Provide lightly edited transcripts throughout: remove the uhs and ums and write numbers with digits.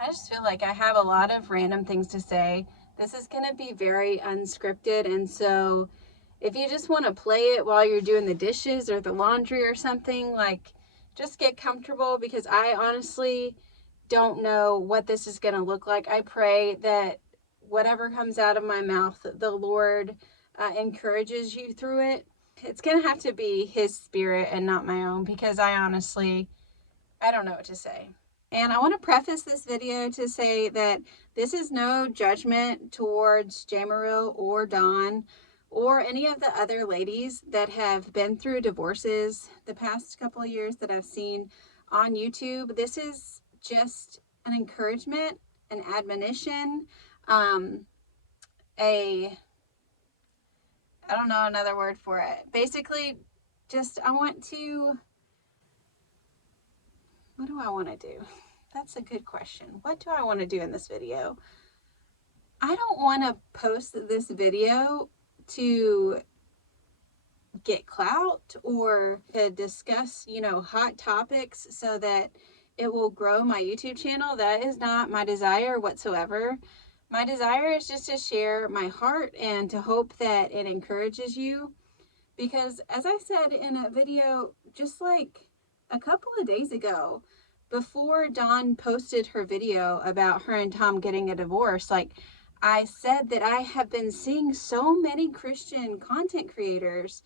I just feel like I have a lot of random things to say. This is going to be very unscripted, and so if you just want to play it while you're doing the dishes or the laundry or something, like, just get comfortable, because I honestly don't know what this is going to look like. I pray that whatever comes out of my mouth, the Lord encourages you through it. It's going to have to be His Spirit and not my own, because I don't know what to say. And I want to preface this video to say that this is no judgment towards Jamaril or Dawn or any of the other ladies that have been through divorces the past couple of years that I've seen on YouTube. This is just an encouragement, an admonition, um, a, I don't know another word for it. Basically, just what do I want to do? That's a good question. What do I want to do in this video? I don't want to post this video to get clout or to discuss, hot topics so that it will grow my YouTube channel. That is not my desire whatsoever. My desire is just to share my heart and to hope that it encourages you. Because as I said in a video just like a couple of days ago, before Dawn posted her video about her and Tom getting a divorce, like, I said that I have been seeing so many Christian content creators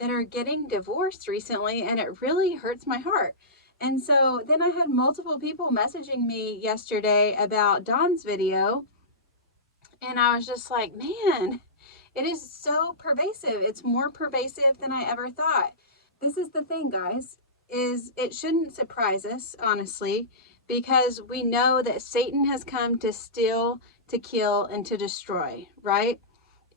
that are getting divorced recently, and it really hurts my heart. And so then I had multiple people messaging me yesterday about Dawn's video, and I was just like, man, it is so pervasive. It's more pervasive than I ever thought. This is the thing, guys, is it shouldn't surprise us, honestly, because we know that Satan has come to steal, to kill, and to destroy, right?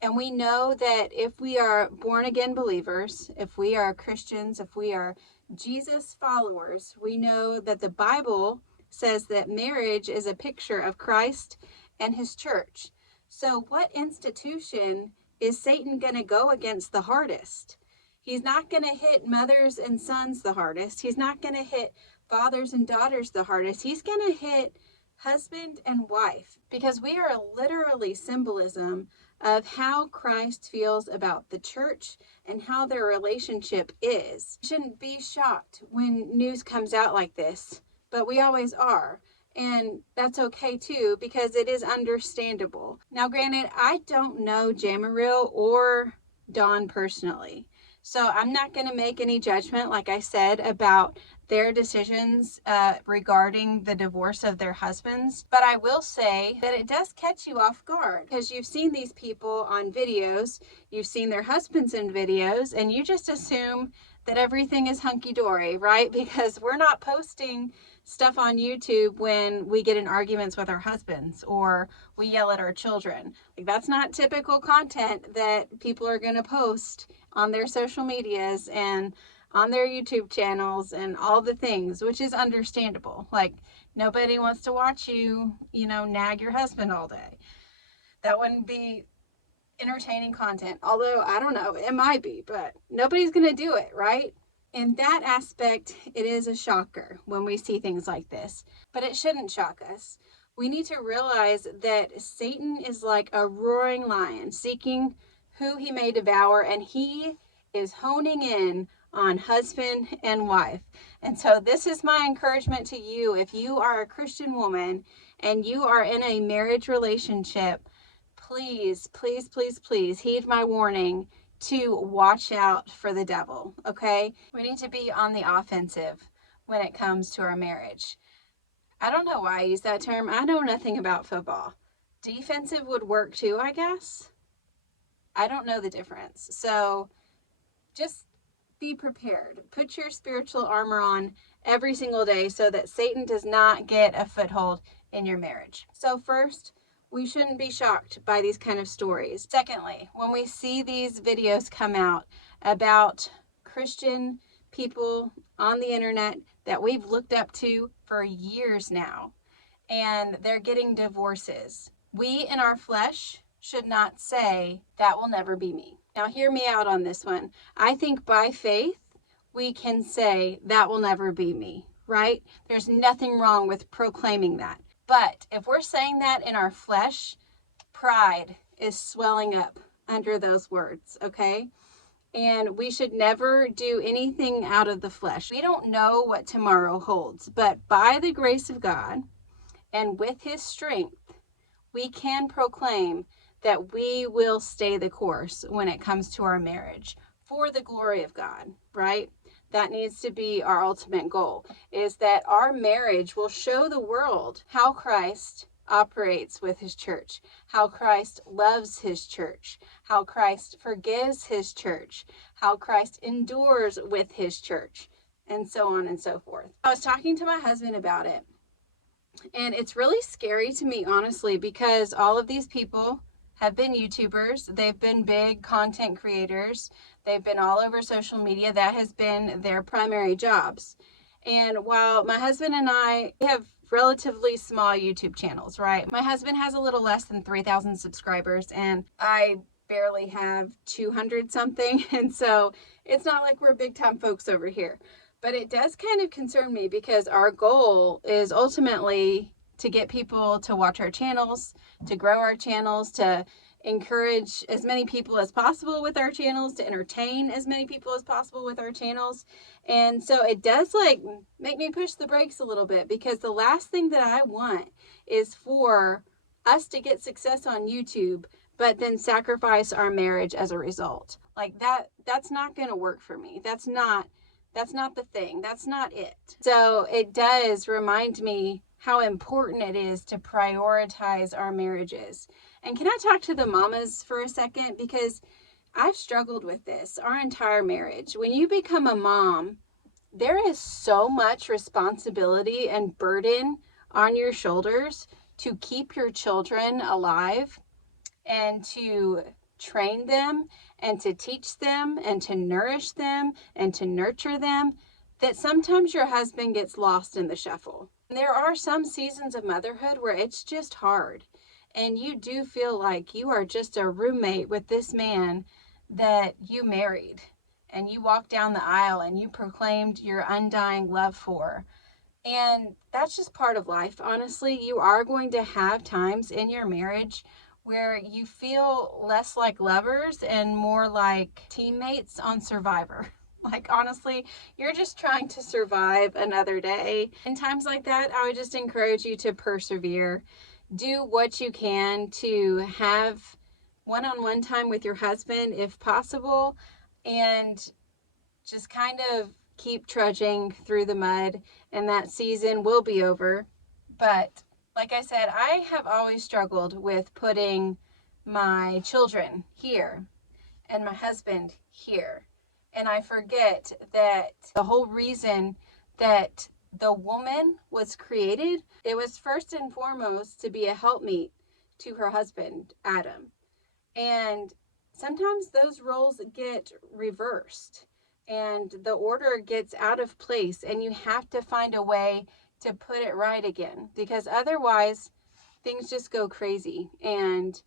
And we know that if we are born again believers, if we are Christians, if we are Jesus followers, we know that the Bible says that marriage is a picture of Christ and His church. So what institution is Satan going to go against the hardest? He's not going to hit mothers and sons the hardest. He's not going to hit fathers and daughters the hardest. He's going to hit husband and wife, because we are literally symbolism of how Christ feels about the church and how their relationship is. We shouldn't be shocked when news comes out like this, but we always are. And that's okay too, because it is understandable. Now, granted, I don't know Jamaril or Dawn personally, so I'm not going to make any judgment, like I said, about their decisions regarding the divorce of their husbands. But I will say that it does catch you off guard, because you've seen these people on videos, you've seen their husbands in videos, and you just assume that everything is hunky-dory, right? Because we're not posting stuff on YouTube when we get in arguments with our husbands or we yell at our children. Like, that's not typical content that people are going to post on their social medias and on their YouTube channels and all the things, which is understandable. Like, nobody wants to watch you, nag your husband all day. That wouldn't be entertaining content. Although, I don't know, it might be, but nobody's going to do it, right? In that aspect, it is a shocker when we see things like this, but it shouldn't shock us. We need to realize that Satan is like a roaring lion seeking who he may devour, and he is honing in on husband and wife. And so this is my encouragement to you. If you are a Christian woman and you are in a marriage relationship, please, please, please, please heed my warning to watch out for the devil, okay? We need to be on the offensive when it comes to our marriage. I don't know why I use that term. I know nothing about football. Defensive would work too, I guess. I don't know the difference. So just be prepared. Put your spiritual armor on every single day so that Satan does not get a foothold in your marriage. So first, we shouldn't be shocked by these kind of stories. Secondly, when we see these videos come out about Christian people on the internet that we've looked up to for years now, and they're getting divorces, we in our flesh should not say, that will never be me. Now, hear me out on this one. I think by faith, we can say, that will never be me, right? There's nothing wrong with proclaiming that. But if we're saying that in our flesh, pride is swelling up under those words, okay? And we should never do anything out of the flesh. We don't know what tomorrow holds, but by the grace of God and with his strength, we can proclaim that we will stay the course when it comes to our marriage for the glory of God, right? That needs to be our ultimate goal, is that our marriage will show the world how Christ operates with his church, how Christ loves his church, how Christ forgives his church, how Christ endures with his church, and so on and so forth. I was talking to my husband about it, and it's really scary to me, honestly, because all of these people have been YouTubers. They've been big content creators. They've been all over social media. That has been their primary jobs. And while my husband and I have relatively small YouTube channels, right? My husband has a little less than 3,000 subscribers, and I barely have 200 something. And so it's not like we're big time folks over here. But it does kind of concern me because our goal is ultimately to get people to watch our channels, to grow our channels, to encourage as many people as possible with our channels, to entertain as many people as possible with our channels. And so it does like make me push the brakes a little bit, because the last thing that I want is for us to get success on YouTube, but then sacrifice our marriage as a result. Like that's not going to work for me. That's not the thing. That's not it. So it does remind me how important it is to prioritize our marriages. And can I talk to the mamas for a second? Because I've struggled with this our entire marriage. When you become a mom, there is so much responsibility and burden on your shoulders to keep your children alive and to train them and to teach them and to nourish them and to nurture them, that sometimes your husband gets lost in the shuffle. There are some seasons of motherhood where it's just hard, and you do feel like you are just a roommate with this man that you married and you walked down the aisle and you proclaimed your undying love for. And that's just part of life. Honestly, you are going to have times in your marriage where you feel less like lovers and more like teammates on Survivor. Like, honestly, you're just trying to survive another day. In times like that, I would just encourage you to persevere. Do what you can to have one-on-one time with your husband if possible, and just kind of keep trudging through the mud, and that season will be over. But like I said, I have always struggled with putting my children here and my husband here. And I forget that the whole reason that the woman was created, it was first and foremost to be a helpmeet to her husband, Adam. And sometimes those roles get reversed and the order gets out of place, and you have to find a way to put it right again, because otherwise things just go crazy, and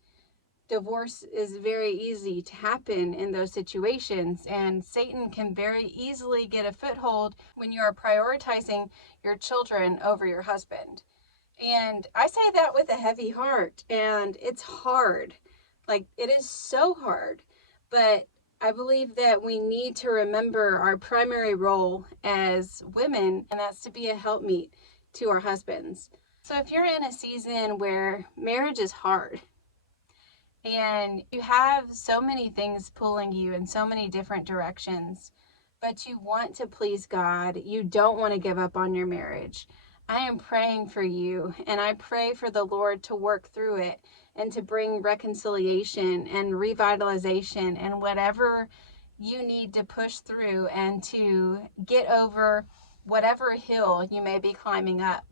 divorce is very easy to happen in those situations, and Satan can very easily get a foothold when you are prioritizing your children over your husband. And I say that with a heavy heart, and it's hard. Like, it is so hard. But I believe that we need to remember our primary role as women, and that's to be a helpmeet to our husbands. So if you're in a season where marriage is hard and you have so many things pulling you in so many different directions, but you want to please God, you don't want to give up on your marriage, I am praying for you, and I pray for the Lord to work through it and to bring reconciliation and revitalization and whatever you need to push through, and to get over whatever hill you may be climbing up.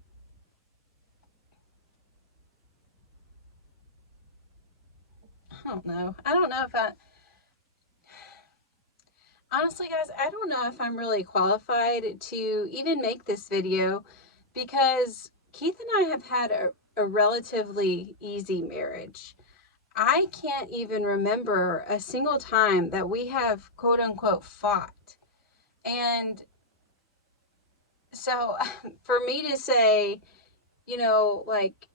I don't know. Honestly, guys, I don't know if I'm really qualified to even make this video, because Keith and I have had a relatively easy marriage. I can't even remember a single time that we have quote unquote fought. And so for me to say like,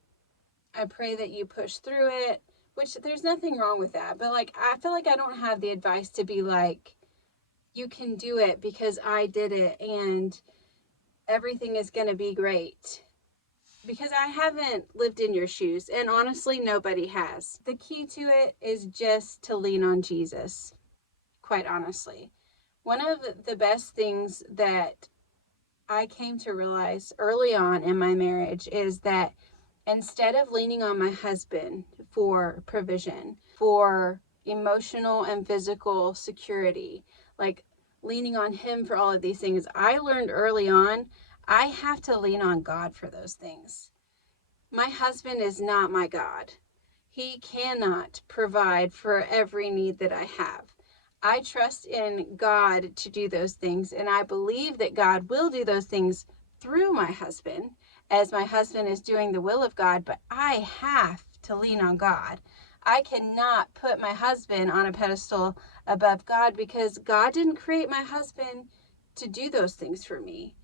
I pray that you push through it, which there's nothing wrong with that. But like, I feel like I don't have the advice to be like, you can do it because I did it and everything is going to be great. Because I haven't lived in your shoes, and honestly, nobody has. The key to it is just to lean on Jesus, quite honestly. One of the best things that I came to realize early on in my marriage is that instead of leaning on my husband for provision, for emotional and physical security, like leaning on him for all of these things, I learned early on I have to lean on God for those things. My husband is not my God. He cannot provide for every need that I have. I trust in God to do those things, and I believe that God will do those things through my husband, as my husband is doing the will of God, but I have to lean on God. I cannot put my husband on a pedestal above God, because God didn't create my husband to do those things for me.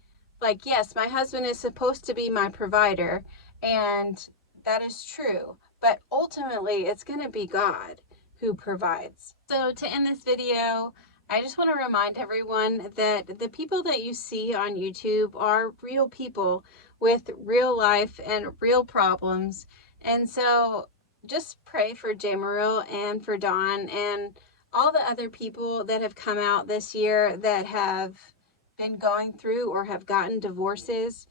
Like, yes, my husband is supposed to be my provider, and that is true. But ultimately, it's going to be God who provides. So to end this video, I just want to remind everyone that the people that you see on YouTube are real people with real life and real problems. And so just pray for Jamaril and for Dawn and all the other people that have come out this year that have been going through or have gotten divorces.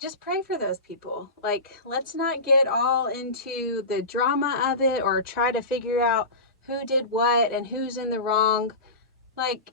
Just pray for those people. Like, let's not get all into the drama of it or try to figure out who did what and who's in the wrong. Like,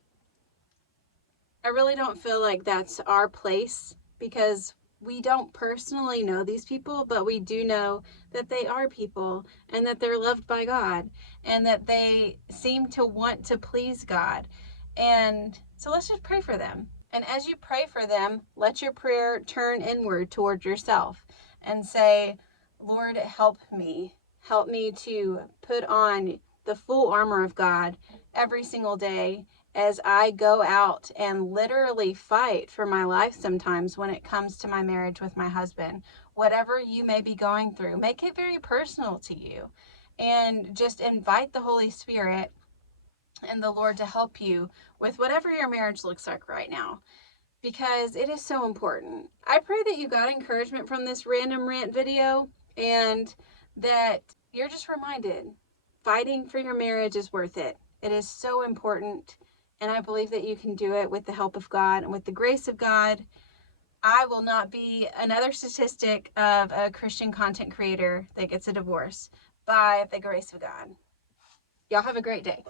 I really don't feel like that's our place, because we don't personally know these people, but we do know that they are people and that they're loved by God and that they seem to want to please God. And so let's just pray for them. And as you pray for them, let your prayer turn inward toward yourself and say, Lord, help me. Help me to put on the full armor of God every single day as I go out and literally fight for my life sometimes when it comes to my marriage with my husband. Whatever you may be going through, make it very personal to you and just invite the Holy Spirit and the Lord to help you with whatever your marriage looks like right now, because it is so important. I pray that you got encouragement from this random rant video and that you're just reminded fighting for your marriage is worth it. It is so important. And I believe that you can do it with the help of God and with the grace of God. I will not be another statistic of a Christian content creator that gets a divorce, by the grace of God. Y'all have a great day.